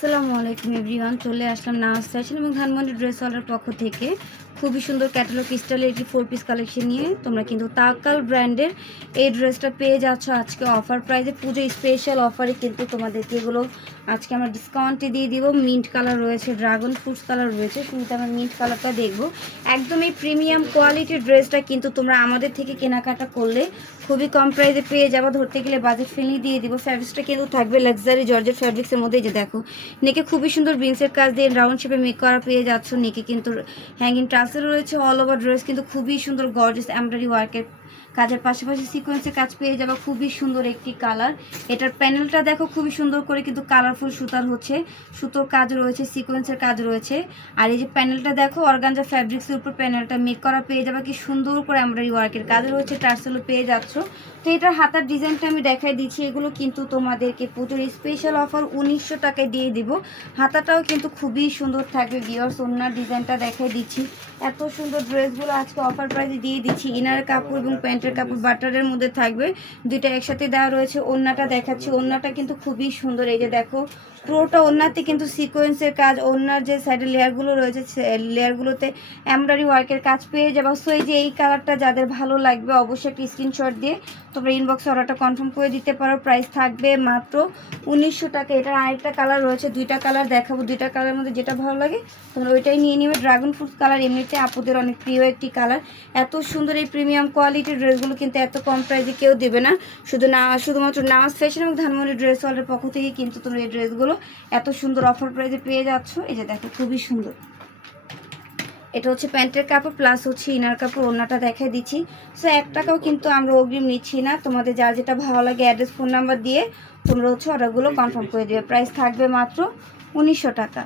আসসালামু আলাইকুম এভরিওয়ান চলে আসলাম নামাজ ফ্যাশন এবং ধানমন্ডি ড্রেস ওয়ালার পক্ষ থেকে। খুবই সুন্দর ক্যাটালগ স্টাইলের একটি ফোর পিস কালেকশন নিয়ে তোমরা কিন্তু তাকাল ব্র্যান্ডের এই ড্রেসটা পেয়ে যাচ্ছ। আজকে অফার প্রাইসে পুজো স্পেশাল অফারে কিন্তু তোমাদেরকে এগুলো আজকে আমরা ডিসকাউন্টে দিয়ে দিব। মিন্ট কালার রয়েছে ড্রাগন ফ্রুটস কালার রয়েছে। শুরুতে আমরা মিন্ট কালারটা দেখব। একদম এই প্রিমিয়াম কোয়ালিটির ড্রেসটা কিন্তু তোমরা আমাদের থেকে কেনাকাটা করলে খুবই কম প্রাইসে পেয়ে যাব। ধরতে গেলে বাজেট ফ্রেন্ডলি দিয়ে দিব। ফ্যাব্রিক্সটা কিন্তু থাকবে লাক্সারি জর্জের ফ্যাব্রিক্সের মধ্যে যে দেখো। নেকে খুবই সুন্দর বিনসের কাজ দিয়ে রাউন্ড শেপে মেক করা পেয়ে যাচ্ছ। নেকে কিন্তু হ্যাঙ্গিং ট্রাসের রয়েছে অল ওভার ড্রেস কিন্তু খুবই সুন্দর গর্জেস এমব্রয়ডারি ওয়ার্কের কাজের পাশাপাশি সিকোয়েন্সের কাজ পেয়ে যাবে খুবই সুন্দর একটি কালার এটার প্যানেলটা দেখো খুবই সুন্দর করে কিন্তু কালারফুল সুতার হচ্ছে। সুতোর কাজ রয়েছে সিকোয়েন্সের কাজ রয়েছে। আর এই যে প্যানেলটা দেখো অর্গানজা ফ্যাব্রিক্সের উপর প্যানেলটা মেক করা পেয়ে যাবে কি সুন্দর করে এমব্রয়ডারি ওয়ার্কের কাজ রয়েছে, টার্সেলও পেয়ে যাচ্ছ। তো এটার হাতার ডিজাইনটা আমি দেখাই দিচ্ছি, এগুলো কিন্তু তোমাদেরকে পুজোর স্পেশাল অফার উনিশশো টাকায় দিয়ে দিব। হাতাটাও কিন্তু খুবই সুন্দর থাকবে বিয়ার্স ওনার ডিজাইনটা দেখাই দিচ্ছি। এত সুন্দর ড্রেসগুলো আজকে অফার প্রাইসে দিয়ে দিচ্ছি ইনার কাপড় এবং প্যান্টের কাপড় বাটারের মধ্যে থাকবে। দুইটা একসাথে দেওয়া রয়েছে। ওন্নাটা দেখাচ্ছি। ওন্নাটা কিন্তু খুবই সুন্দর। এই যে দেখো পুরোটা ওন্নাতে কিন্তু সিকোয়েন্সের কাজ। ওন্নার যে সাইডে লেয়ারগুলো রয়েছে লেয়ারগুলোতে এমব্রয়ডারি ওয়ার্কের কাজ পেয়ে যাব। সো এই যে এই কালারটা যাদের ভালো লাগবে অবশ্যই একটা স্ক্রিনশট দিয়ে তোমরা ইনবক্সে অর্ডারটা কনফার্ম করে দিতে পারো। প্রাইস থাকবে মাত্র উনিশশো টাকা। এটার আরেকটা কালার রয়েছে। দুইটা কালার দেখাবো। দুইটা কালারের মধ্যে যেটা ভালো লাগে তোমরা ওইটাই নিয়ে নিবে। ড্রাগন ফ্রুট কালার এমনিতে আপুদের অনেক প্রিয় একটি কালার এত সুন্দর এই প্রিমিয়াম কোয়ালিটির ড্রেসগুলো কিন্তু এত কম প্রাইসে কেউ দেবে না। শুধু না, শুধুমাত্র নামাজ ফ্যাশন এবং ধানমন্ডি ড্রেস হলের পক্ষ থেকে কিন্তু তোমরা এই ড্রেসগুলো এত সুন্দর অফার প্রাইসে পেয়ে যাচ্ছ। এই যে দেখো, খুবই সুন্দর। এটা হচ্ছে প্যান্টের কাপড় প্লাস হচ্ছে ইনার কাপড় ওনাটা দেখাই দিচ্ছি। সো এক টাকাও কিন্তু আমরা অগ্রিম নিচ্ছি না। তোমাদের যা যেটা ভালো লাগে অ্যাড্রেস ফোন নাম্বার দিয়ে তোমরা হচ্ছে অর্ডারগুলো কনফার্ম করে দেবে। প্রাইস থাকবে মাত্র উনিশশো টাকা।